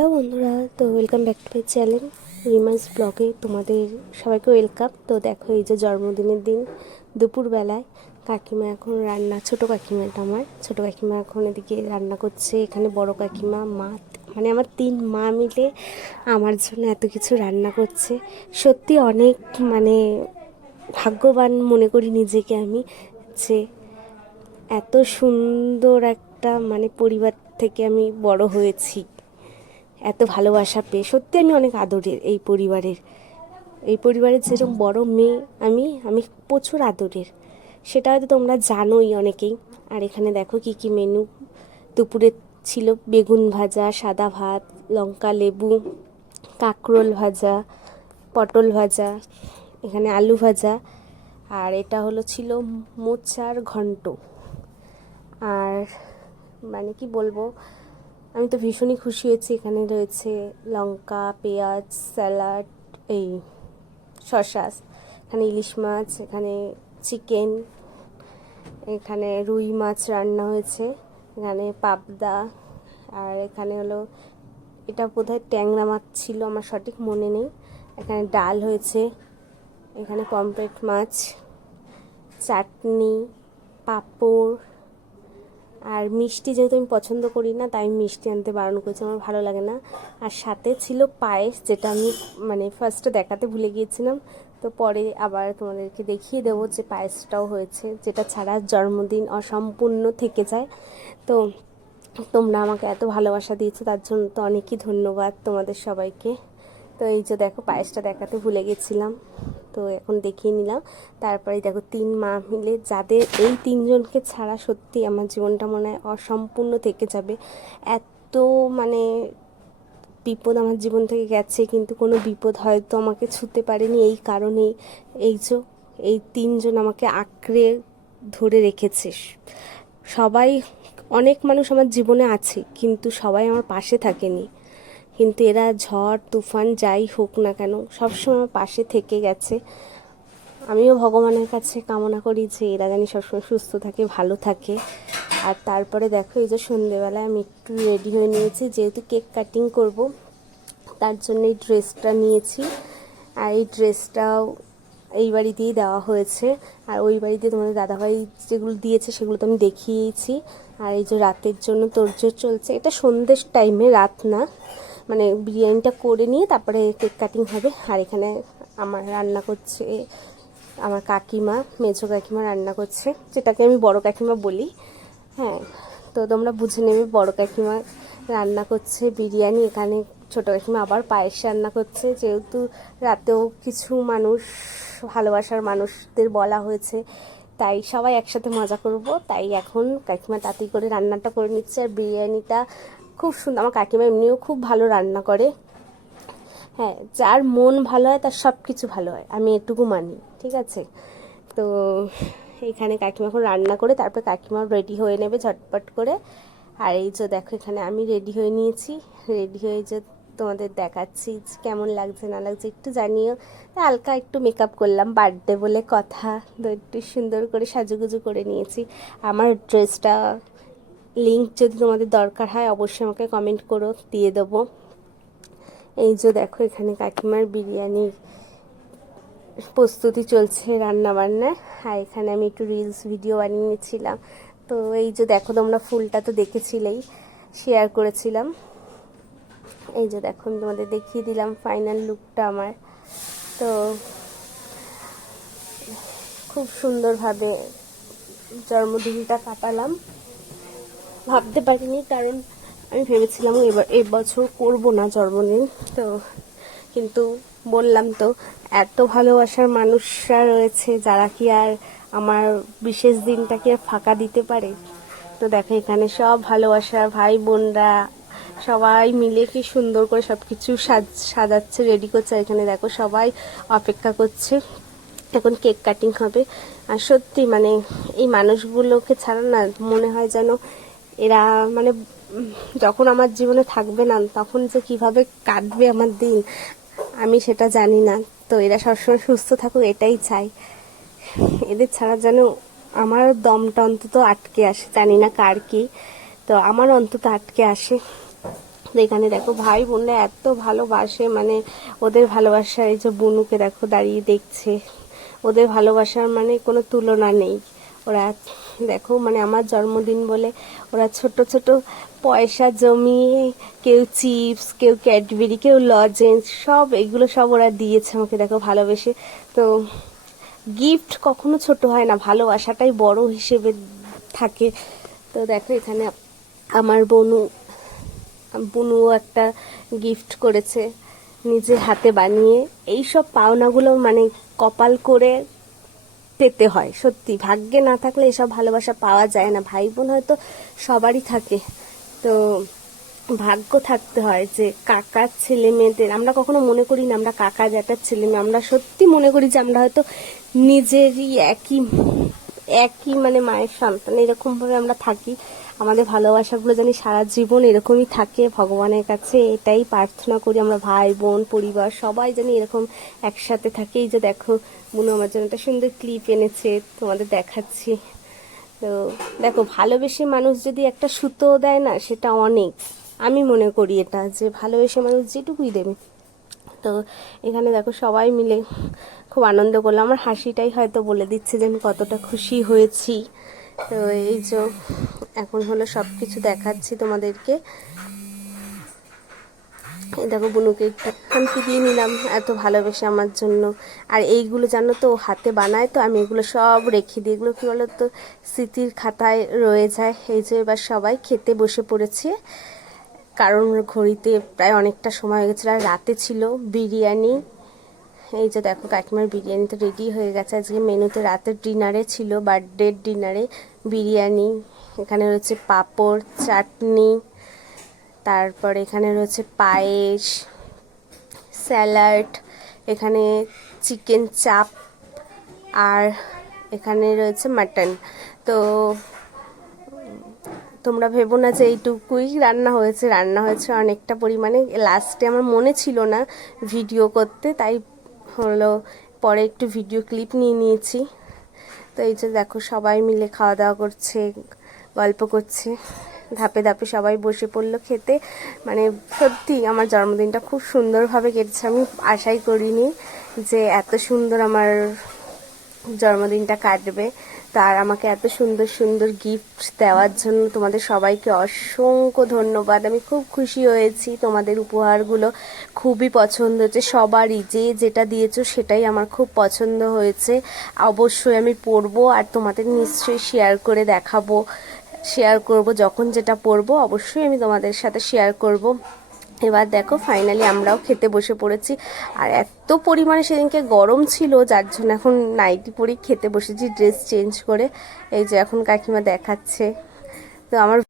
Hello বন্ধুরা, তো welcome back to my channel রিমাইস ব্লগে তোমাদের সবাইকে ওয়েলকাম। তো দেখো, এই যে জন্মদিনের দিন দুপুরবেলায় কাকিমা এখন রান্না, ছোটো কাকিমাটা আমার ছোটো কাকিমা এখন এদিকে রান্না করছে। এখানে বড় কাকিমা, মা, মানে আমার 3 মা মিলে আমার জন্য এত কিছু রান্না করছে। সত্যি অনেক মানে ভাগ্যবান মনে করি নিজেকে আমি, যে এত সুন্দর একটা মানে পরিবার থেকে আমি বড় হয়েছি। এত ভালোবাসা পেয়ে সত্যি আমি অনেক আদরের এই পরিবারের যেরকম বড় মেয়ে আমি প্রচুর আদরের। সেটা হয়তো তোমরা জানোই অনেকেই। আর এখানে দেখো কি কি মেনু। দুপুরে ছিল বেগুন ভাজা, সাদা ভাত, লঙ্কা লেবু, কাঁকরোল ভাজা, পটল ভাজা, এখানে আলু ভাজা, আর এটা ছিল মোচার ঘন্ট। আর মানে কি বলবো, আমি তো ভীষণই খুশি হয়েছি। এখানে রয়েছে লঙ্কা, পেঁয়াজ, স্যালাড, এই শসা, এখানে ইলিশ মাছ, এখানে চিকেন, এখানে রুই মাছ রান্না হয়েছে, এখানে পাবদা, আর এখানে এটা বোধহয় ট্যাংরা মাছ ছিল, আমার সঠিক মনে নেই। এখানে ডাল হয়েছে, এখানে পমফ্রেট মাছ, চাটনি, পাঁপড়, আর মিষ্টি যেহেতু আমি পছন্দ করি না তাই মিষ্টি আনতে বারণ করেছি, আমার ভালো লাগে না। আর সাথে ছিল পায়েস, যেটা আমি মানে ফার্স্টে দেখাতে ভুলে গিয়েছিলাম, তো পরে আবার তোমাদেরকে দেখিয়ে দেবো যে পায়েসটাও হয়েছে, যেটা ছাড়া জন্মদিন অসম্পূর্ণ থেকে যায়। তো তোমরা আমাকে এত ভালোবাসা দিয়েছো, তার জন্য তো অনেকই ধন্যবাদ তোমাদের সবাইকে। তো এই যে দেখো, পায়েসটা দেখাতে ভুলে গেছিলাম, তো এখন দেখিয়ে নিলাম। তারপরে দেখো 3 মা মিলে, যাদের এই 3 জনকে ছাড়া সত্যি আমার জীবনটা মনে হয় অসম্পূর্ণ থেকে যাবে। এত মানে বিপদ আমার জীবন থেকে গেছে, কিন্তু কোনো বিপদ হয়তো আমাকে ছুঁতে পারেনি এই কারণেই, এই 3 জন আমাকে আঁকড়ে ধরে রেখেছে। সবাই, অনেক মানুষ আমার জীবনে আছে কিন্তু সবাই আমার পাশে থাকেনি, কিন্তু এরা ঝড় তুফান যাই হোক না কেন সবসময় আমার পাশে থেকে গেছে। আমিও ভগবানের কাছে কামনা করি যে এরা জানি সবসময় সুস্থ থাকে, ভালো থাকে। আর তারপরে দেখো, এই যে সন্ধেবেলায় আমি একটু রেডি হয়ে নিয়েছি, যেহেতু কেক কাটিং করব, তার জন্য এই ড্রেসটা নিয়েছি। আর এই ড্রেসটাও এই বাড়িতেই দেওয়া হয়েছে, আর ওই বাড়িতে তোমাদের দাদাভাই যেগুলো দিয়েছে সেগুলো তো আমি দেখিয়েছি। আর এই যে রাতের জন্য তোড়জোড় চলছে, এটা সন্ধ্যের টাইমে, রাত না, মানে বিরিয়ানিটা করে নিয়ে তারপরে কেক কাটিং হবে। আর এখানে আমার রান্না করছে আমার কাকিমা, মেজো কাকিমা রান্না করছে, যেটাকে আমি বড় কাকিমা বলি। হ্যাঁ, তো তোমরা বুঝে নেবে, বড় কাকিমা রান্না করছে বিরিয়ানি, এখানে ছোটো কাকিমা আবার পায়েস রান্না করছে। যেহেতু রাতেও কিছু মানুষ, ভালোবাসার মানুষদের বলা হয়েছে, তাই সবাই একসাথে মজা করব, তাই এখন কাকিমা তাড়াতাড়ি করে রান্নাটা করে নিচ্ছে। আর বিরিয়ানিটা খুব সুন্দর, আমার কাকিমা এমনিও খুব ভালো রান্না করে। হ্যাঁ, যার মন ভালো হয় তার সব কিছু ভালো হয়, আমি এটুকু মানি, ঠিক আছে। তো এখানে কাকিমা এখন রান্না করে তারপর কাকিমা রেডি হয়ে নেবে ঝটপট করে। আর এই যে দেখো, এখানে আমি রেডি হয়ে নিয়েছি, রেডি হয়ে যে তোমাদের দেখাচ্ছি কেমন লাগছে না লাগছে একটু জানিও। হালকা একটু মেকআপ করলাম, বার্থডে বলে কথা, তো একটু সুন্দর করে সাজুগুজু করে নিয়েছি। আমার ড্রেসটা লিঙ্ক যদি তোমাদের দরকার হয় অবশ্যই আমাকে কমেন্ট করো, দিয়ে দেবো। এই যে দেখো, এখানে কাকিমার বিরিয়ানির প্রস্তুতি চলছে, রান্না বান্না। আর এখানে আমি একটু রিলস ভিডিও বানিয়েছিলাম। তো এই যে দেখো, তোমরা ফুলটা তো দেখেছিলেই, শেয়ার করেছিলাম। এই যে দেখো, আমি তোমাদের দেখিয়ে দিলাম ফাইনাল লুকটা আমার। তো খুব সুন্দরভাবে জন্মদিনটা কাটালাম, ভাবতে পারিনি, কারণ আমি ভেবেছিলাম এবছর করব না জন্মদিন। তো কিন্তু বললাম তো, এত ভালোবাসার মানুষরা রয়েছে যারা কি আর আমার বিশেষ দিনটাকে আর ফাঁকা দিতে পারে। তো দেখো, এখানে সব ভালোবাসার ভাই বোনরা সবাই মিলে কি সুন্দর করে সব কিছু সাজাচ্ছে, রেডি করছে। এখানে দেখো সবাই অপেক্ষা করছে, এখন কেক কাটিং হবে। আর সত্যি মানে এই মানুষগুলোকে ছাড়া না মনে হয় যেন এরা মানে যখন আমার জীবনে থাকবে না তখন যে কিভাবে কাটবে আমার দিন আমি সেটা জানি না। তো এরা সবসময় সুস্থ থাকুক এটাই চাই, এদের ছাড়া যেন আমার দমটা অন্তত আটকে আসে, জানি না কার কি, তো আমার অন্তত আটকে আসে। তো এখানে দেখো ভাই বোনরা এত ভালোবাসে, মানে ওদের ভালোবাসার, এই যে বুনুকে দেখো দাঁড়িয়ে দেখছে, ওদের ভালোবাসার মানে কোনো তুলনা নেই। ওরা দেখো মানে আমার জন্মদিন বলে ওরা ছোট ছোট পয়সা জমিয়ে কেউ চিপস, কেউ ক্যাডবেরি, কেউ লজেন্স, সব এগুলো সব ওরা দিয়েছে আমাকে দেখো ভালোবেসে। তো গিফট কখনো ছোট হয় না, ভালোবাসাটাই বড় হিসেবে থাকে। তো দেখো এখানে আমার বুনুও একটা গিফট করেছে নিজে হাতে বানিয়ে। এই সব পাওনাগুলো মানে কপাল করে পেতে হয়, সত্যি ভাগ্যে না থাকলে এসব ভালোবাসা পাওয়া যায় না। ভাই বোন হয়তো সবারই থাকে, তো ভাগ্য থাকতে হয় যে কাকার ছেলে মেয়েদের, আমরা কখনো মনে করি না আমরা কাকা জ্যাঠার ছেলে মেয়ে, আমরা সত্যি মনে করি যে আমরা হয়তো নিজেরই একই একই মানে মায়ের সন্তান, এরকম ভাবে আমরা থাকি। আমাদের ভালোবাসাগুলো জানি সারা জীবন এরকমই থাকে, ভগবানের কাছে এটাই প্রার্থনা করি। আমরা ভাই বোন পরিবার সবাই জানি এরকম একসাথে থাকে। এই যে দেখো বুনু আমার জন্য একটা সুন্দর ক্লিপ এনেছে, তোমাদের দেখাচ্ছি। তো দেখো ভালোবেসে মানুষ যদি একটা সুতো দেয় না, সেটা অনেক, আমি মনে করি এটা, যে ভালোবেসে মানুষ যেটুকুই দেবে। তো এখানে দেখো সবাই মিলে খুব আনন্দ করলাম, আমার হাসিটাই হয়তো বলে দিচ্ছে যে আমি কতটা খুশি হয়েছি। তো এই যে এখন হলো সব কিছু দেখাচ্ছি তোমাদেরকে। এই দেখো বুনুকে একটু খামকি দিয়ে নিলাম, এত ভালোবেসে আমার জন্য। আর এইগুলো জানো তো হাতে বানায়, তো আমি এগুলো সব রেখে দিই, এগুলো কী বলো তো স্মৃতির খাতায় রয়ে যায়। এই যে এবার সবাই খেতে বসে পড়েছে, কারণ ঘড়িতে প্রায় অনেকটা সময় হয়ে গেছিলো। আর রাতে ছিল বিরিয়ানি, এই যে দেখো কাকিমার বিরিয়ানি তো রেডি হয়ে গেছে। আজকে মেনুতে রাতের ডিনারে ছিল, বার্থডের ডিনারে বিরিয়ানি, এখানে রয়েছে পাঁপড় চাটনি, তারপর এখানে রয়েছে পায়েস, স্যালাড, এখানে চিকেন চাপ, আর এখানে রয়েছে মাটন। তো তোমরা ভেবো না যে এইটুকুই রান্না হয়েছে অনেকটা পরিমাণে। লাস্টে আমার মনে ছিল না ভিডিও করতে, তাই হলো পরে একটু ভিডিও ক্লিপ নিয়ে নিয়েছি। তো এই যে দেখো সবাই মিলে খাওয়া দাওয়া করছে, গল্প করছে, ধাপে ধাপে সবাই বসে পড়লো খেতে। মানে সত্যি আমার জন্মদিনটা খুব সুন্দরভাবে কেটেছে, আমি আশাই করিনি যে এত সুন্দর আমার জন্মদিনটা কাটবে। তার আমাকে এত সুন্দর সুন্দর গিফট দেওয়ার জন্য তোমাদের সবাইকে অসংখ্য ধন্যবাদ। আমি খুব খুশি হয়েছি, তোমাদের উপহারগুলো খুবই পছন্দ হয়েছে সবারই, যে যেটা দিয়েছো সেটাই আমার খুব পছন্দ হয়েছে। অবশ্যই আমি পরবো আর তোমাদের নিশ্চয়ই শেয়ার করব যখন যেটা পরবো অবশ্যই আমি তোমাদের সাথে শেয়ার করব। এবার দেখো ফাইনালি আমরাও খেতে বসে পড়েছি। আর এত পরিমাণে সেদিনকে গরম ছিল, যার জন্য এখন নাইটি পরেই খেতে বসেছি, ড্রেস চেঞ্জ করে। এই যে এখন কাকিমা দেখাচ্ছে। তো আমার